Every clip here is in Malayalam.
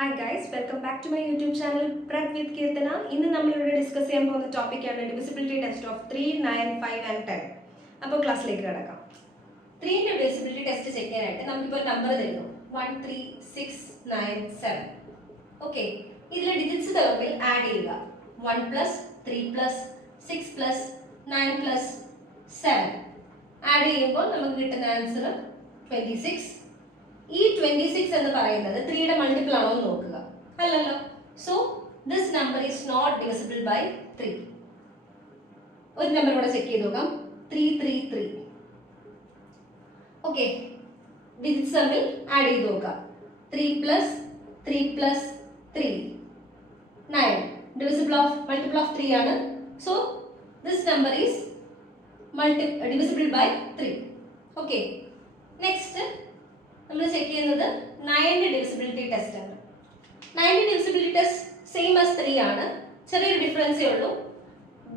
Hi guys, welcome back to my YouTube channel Prep with Kirtana. ഇന്ന് നമ്മൾ ഇവിടെ ഡിസ്കസ് ചെയ്യാൻ പോകുന്ന ടോപ്പിക്കാണ് ഡിവിസിബിലിറ്റി ടെസ്റ്റ് ഓഫ് 3, 9, 5 ആൻഡ് 10. അപ്പോൾ ക്ലാസ്സിലേക്ക് കിടക്കാം. 3ന്റെ ഡിവിസിബിലിറ്റി ടെസ്റ്റ് ചെക്ക് ചെയ്യാനായിട്ട് നമുക്കിപ്പോൾ നമ്പർ തരുന്നു 1, 3, 6, 9, 7. ഓക്കെ, ഇതിലെ ഡിജിറ്റ്സ് തമ്മിൽ ആഡ് ചെയ്യുക. 1 plus 3 plus 6 plus 9 plus 7 add ചെയ്യുമ്പോൾ നമുക്ക് കിട്ടുന്ന ആൻസർ 26. ഈ 26 എന്ന് പറയുന്നത് 3യുടെ മൾട്ടിപ്പിൾ ആണോ എന്ന് നോക്കുക. അല്ലല്ലോ. So this number is not divisible by 3. ഒരു നമ്പർ കൂടെ ചെക്ക് ചെയ്ത് നോക്കാം. 333. ഓക്കെ, ഡിജിറ്റ്സ് തമ്മിൽ ആഡ് ചെയ്ത് നോക്കാം. 3 പ്ലസ് 3 പ്ലസ് 3 9. മൾട്ടിപ്പിൾ ഓഫ് 3 ആണ്. So this number is divisible by 3. Okay, next നമ്മൾ ചെക്ക് ചെയ്യുന്നത് 9ന്റെ ഡിവിസിബിലിറ്റി ടെസ്റ്റ് ആണ്. 9ന്റെ ഡിവിസിബിലിറ്റി ടെസ്റ്റ് സെയിം ആസ് 3 ആണ്. ചെറിയൊരു ഡിഫറൻസേ ഉള്ളൂ.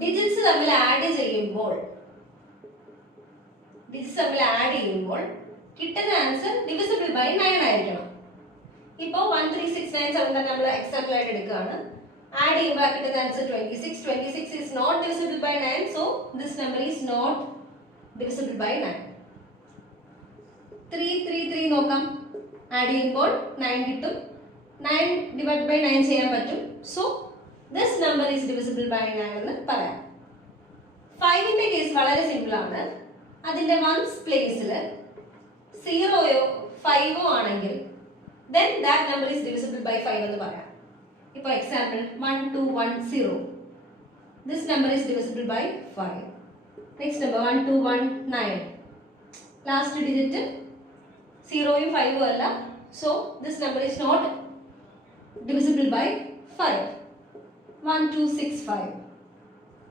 ഡിജിറ്റ്സ് തമ്മിൽ ആഡ് ചെയ്യുമ്പോൾ കിട്ടുന്ന ആൻസർ ഡിവിസിബിൾ ബൈ 9 ആയിരിക്കണം. ഇപ്പോൾ 1, 3, 6, 9, 7 തന്നെ നമ്മൾ എക്സാമ്പിൾ ആയിട്ട് എടുക്കുകയാണ്. ആഡ് ചെയ്യുമ്പോൾ കിട്ടുന്ന answer 26. 26 is not divisible by 9, so this number is not divisible by 9. 3, 3, 3 നോക്കാം. ആഡ് ചെയ്യുമ്പോൾ 9 കിട്ടും. 9 ഡിവൈഡ് ബൈ 9 ചെയ്യാൻ പറ്റും. So this number is divisible by 9 എന്ന് പറയാം. 5ന്റെ കേസ് വളരെ സിമ്പിൾ ആണ്. അതിന്റെ വൺസ് പ്ലേസിൽ 0യോ 5ഓ ആണെങ്കിൽ then that number is divisible by 5 എന്ന് പറയാം. ഇപ്പോൾ example 1, 2, 1, 0. This number is divisible by 5. Next number 1, 2, 1, 9. Last digit 0യും 5ഉം അല്ല. So this number is not divisible by 5. 1, 2, 6, 5.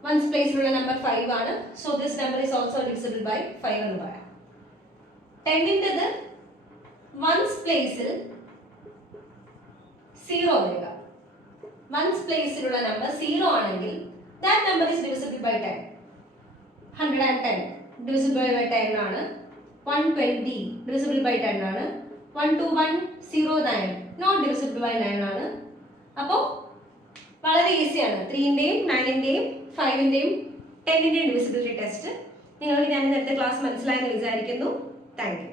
Ones place ഉള്ള നമ്പർ 5 ആണ്. So this number is also divisible by 5 എന്ന് പറയാം. 10ന്റേത് ones പ്ലേസിൽ 0 വരിക. ones പ്ലേസിലുള്ള നമ്പർ 0 ആണെങ്കിൽ that number is divisible by 10. 110 divisible by 10 ആണ്. 120 divisible by 10 ആണ്. 12109 not divisible by 9 ആണ്. അപ്പോൾ വളരെ ഈസിയാണ് 3ന്റെയും 9ന്റെയും 5ന്റെയും 10ന്റെയും ഡിവിസിബിലിറ്റി ടെസ്റ്റ്. നിങ്ങൾക്ക് ഞാൻ ഇന്നത്തെ ക്ലാസ് മനസ്സിലായെന്ന് വിചാരിക്കുന്നു. Thank you.